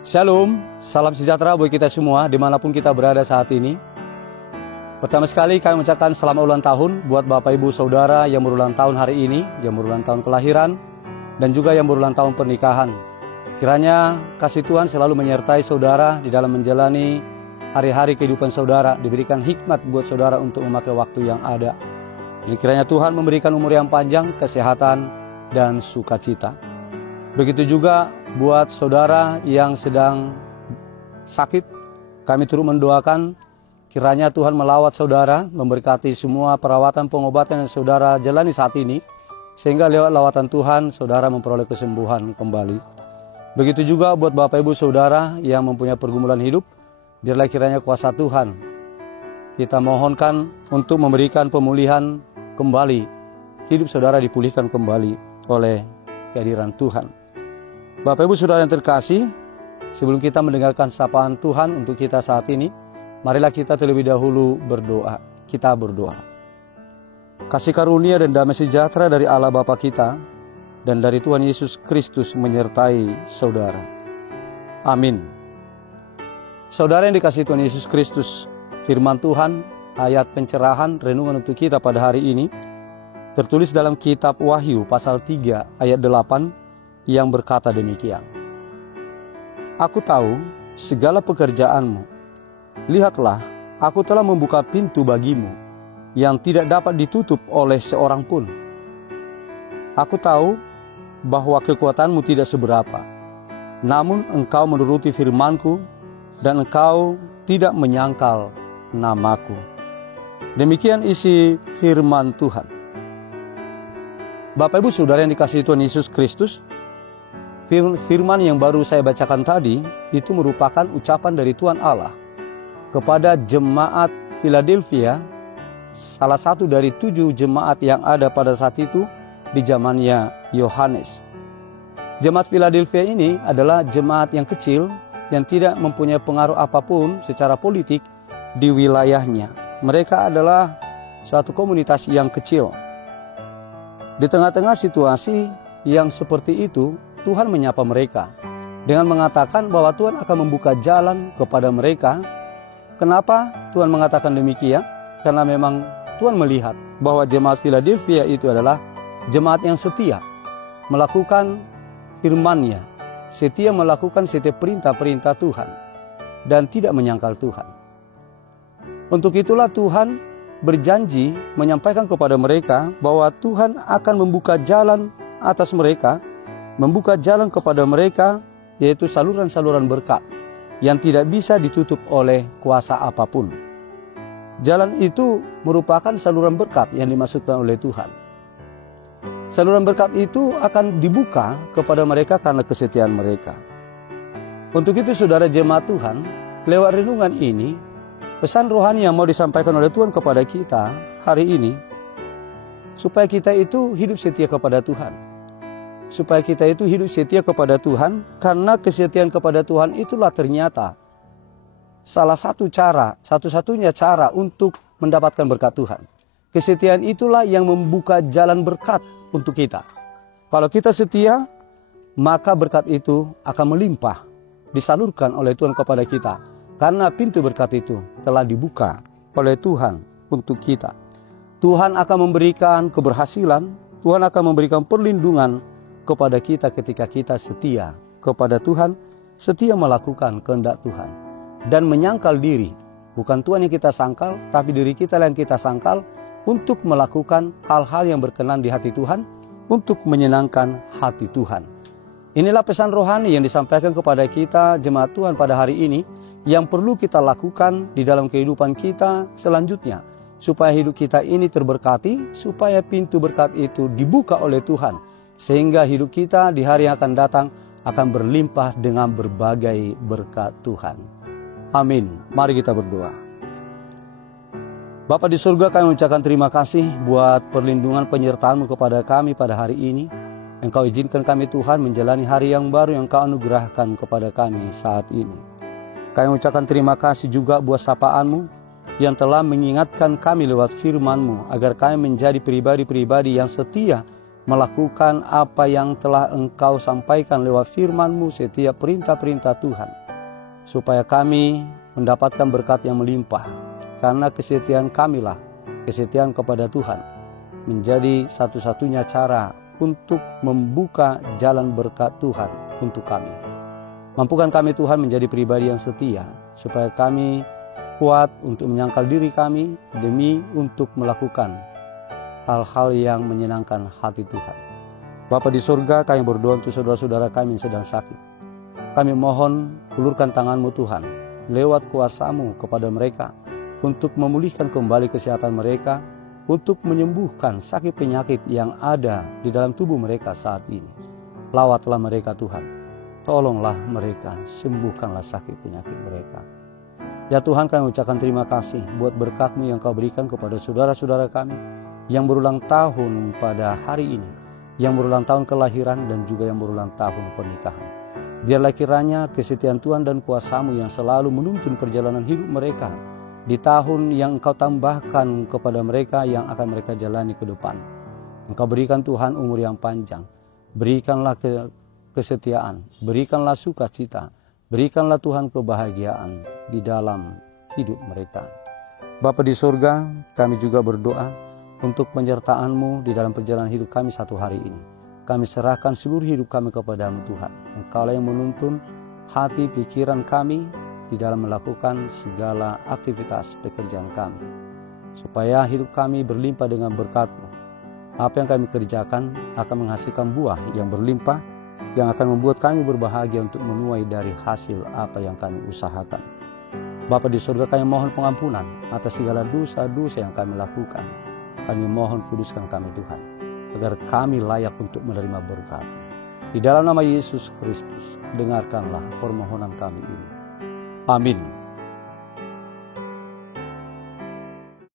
Shalom, salam sejahtera buat kita semua dimanapun kita berada saat ini. Pertama sekali kami mengucapkan selamat ulang tahun buat Bapak Ibu Saudara yang berulang tahun hari ini, yang berulang tahun kelahiran, dan juga yang berulang tahun pernikahan. Kiranya kasih Tuhan selalu menyertai saudara di dalam menjalani hari-hari kehidupan saudara, diberikan hikmat buat saudara untuk memakai waktu yang ada. Dan kiranya Tuhan memberikan umur yang panjang, kesehatan, dan sukacita. Begitu juga buat saudara yang sedang sakit, kami turut mendoakan kiranya Tuhan melawat saudara, memberkati semua perawatan pengobatan yang saudara jalani saat ini, sehingga lewat lawatan Tuhan saudara memperoleh kesembuhan kembali. Begitu juga buat Bapak Ibu Saudara yang mempunyai pergumulan hidup, biarlah kiranya kuasa Tuhan kita mohonkan untuk memberikan pemulihan kembali, hidup saudara dipulihkan kembali oleh kehadiran Tuhan. Bapak Ibu Saudara yang terkasih, sebelum kita mendengarkan sapaan Tuhan untuk kita saat ini, marilah kita terlebih dahulu berdoa. Kita berdoa. Kasih karunia dan damai sejahtera dari Allah Bapa kita dan dari Tuhan Yesus Kristus menyertai saudara. Amin. Saudara yang dikasihi Tuhan Yesus Kristus, firman Tuhan, ayat pencerahan renungan untuk kita pada hari ini tertulis dalam kitab Wahyu pasal 3 ayat 8 yang berkata demikian. Aku tahu segala pekerjaanmu. Lihatlah, aku telah membuka pintu bagimu yang tidak dapat ditutup oleh seorang pun. Aku tahu bahwa kekuatanmu tidak seberapa, namun engkau menuruti firmanku dan engkau tidak menyangkal namaku. Demikian isi firman Tuhan. Bapak Ibu Saudara yang dikasihi Tuhan Yesus Kristus, firman yang baru saya bacakan tadi itu merupakan ucapan dari Tuhan Allah kepada jemaat Philadelphia, salah satu dari 7 jemaat yang ada pada saat itu di zamannya Yohanes. Jemaat Philadelphia ini adalah jemaat yang kecil yang tidak mempunyai pengaruh apapun secara politik di wilayahnya. Mereka adalah suatu komunitas yang kecil. Di tengah-tengah situasi yang seperti itu, Tuhan menyapa mereka dengan mengatakan bahwa Tuhan akan membuka jalan kepada mereka. Kenapa Tuhan mengatakan demikian? Karena memang Tuhan melihat bahwa jemaat Philadelphia itu adalah jemaat yang setia melakukan firman-Nya, setia melakukan setiap perintah-perintah Tuhan dan tidak menyangkal Tuhan. Untuk itulah Tuhan berjanji menyampaikan kepada mereka bahwa Tuhan akan membuka jalan atas mereka, membuka jalan kepada mereka, yaitu saluran-saluran berkat yang tidak bisa ditutup oleh kuasa apapun. Jalan itu merupakan saluran berkat yang dimaksudkan oleh Tuhan. Saluran berkat itu akan dibuka kepada mereka karena kesetiaan mereka. Untuk itu saudara jemaat Tuhan, lewat renungan ini, pesan rohani yang mau disampaikan oleh Tuhan kepada kita hari ini, supaya kita itu hidup setia kepada Tuhan. Supaya kita itu hidup setia kepada Tuhan, karena kesetiaan kepada Tuhan itulah ternyata salah satu cara, satu-satunya cara untuk mendapatkan berkat Tuhan. Kesetiaan itulah yang membuka jalan berkat untuk kita. Kalau kita setia, maka berkat itu akan melimpah, disalurkan oleh Tuhan kepada kita. Karena pintu berkat itu telah dibuka oleh Tuhan untuk kita. Tuhan akan memberikan keberhasilan, Tuhan akan memberikan perlindungan kepada kita ketika kita setia kepada Tuhan, setia melakukan kehendak Tuhan, dan menyangkal diri. Bukan Tuhan yang kita sangkal, tapi diri kita yang kita sangkal untuk melakukan hal-hal yang berkenan di hati Tuhan, untuk menyenangkan hati Tuhan. Inilah pesan rohani yang disampaikan kepada kita jemaat Tuhan pada hari ini, yang perlu kita lakukan di dalam kehidupan kita selanjutnya, supaya hidup kita ini terberkati, supaya pintu berkat itu dibuka oleh Tuhan, sehingga hidup kita di hari yang akan datang akan berlimpah dengan berbagai berkat Tuhan. Amin. Mari kita berdoa. Bapa di surga, kami mengucapkan terima kasih buat perlindungan penyertaan-Mu kepada kami pada hari ini. Engkau izinkan kami Tuhan menjalani hari yang baru yang Engkau anugerahkan kepada kami saat ini. Kami mengucapkan terima kasih juga buat sapaan-Mu yang telah mengingatkan kami lewat firman-Mu, agar kami menjadi pribadi-pribadi yang setia melakukan apa yang telah Engkau sampaikan lewat firman-Mu setiap perintah-perintah Tuhan, supaya kami mendapatkan berkat yang melimpah, karena kesetiaan kamilah, kesetiaan kepada Tuhan, menjadi satu-satunya cara untuk membuka jalan berkat Tuhan untuk kami. Mampukan kami Tuhan menjadi pribadi yang setia, supaya kami kuat untuk menyangkal diri kami demi untuk melakukan hal-hal yang menyenangkan hati Tuhan. Bapa di surga, kami berdoa untuk saudara-saudara kami yang sedang sakit. Kami mohon ulurkan tangan-Mu Tuhan, lewat kuasa-Mu kepada mereka, untuk memulihkan kembali kesehatan mereka, untuk menyembuhkan sakit penyakit yang ada di dalam tubuh mereka saat ini. Lawatlah mereka Tuhan, tolonglah mereka, sembuhkanlah sakit penyakit mereka. Ya Tuhan, kami ucapkan terima kasih buat berkat-Mu yang Kau berikan kepada saudara-saudara kami yang berulang tahun pada hari ini, yang berulang tahun kelahiran dan juga yang berulang tahun pernikahan. Biarlah kiranya kesetiaan Tuhan dan kuasa-Mu yang selalu menuntun perjalanan hidup mereka di tahun yang Engkau tambahkan kepada mereka yang akan mereka jalani ke depan. Engkau berikan Tuhan umur yang panjang, berikanlah kesetiaan, berikanlah sukacita, berikanlah Tuhan kebahagiaan di dalam hidup mereka. Bapa di surga, kami juga berdoa untuk penyertaan-Mu di dalam perjalanan hidup kami satu hari ini. Kami serahkan seluruh hidup kami kepada-Mu Tuhan. Engkaulah yang menuntun hati pikiran kami di dalam melakukan segala aktivitas pekerjaan kami, supaya hidup kami berlimpah dengan berkat-Mu. Apa yang kami kerjakan akan menghasilkan buah yang berlimpah, yang akan membuat kami berbahagia untuk menuai dari hasil apa yang kami usahakan. Bapa di surga, kami mohon pengampunan atas segala dosa-dosa yang kami lakukan. Kami mohon kuduskan kami Tuhan, agar kami layak untuk menerima berkat. Di dalam nama Yesus Kristus, dengarkanlah permohonan kami ini. Amin.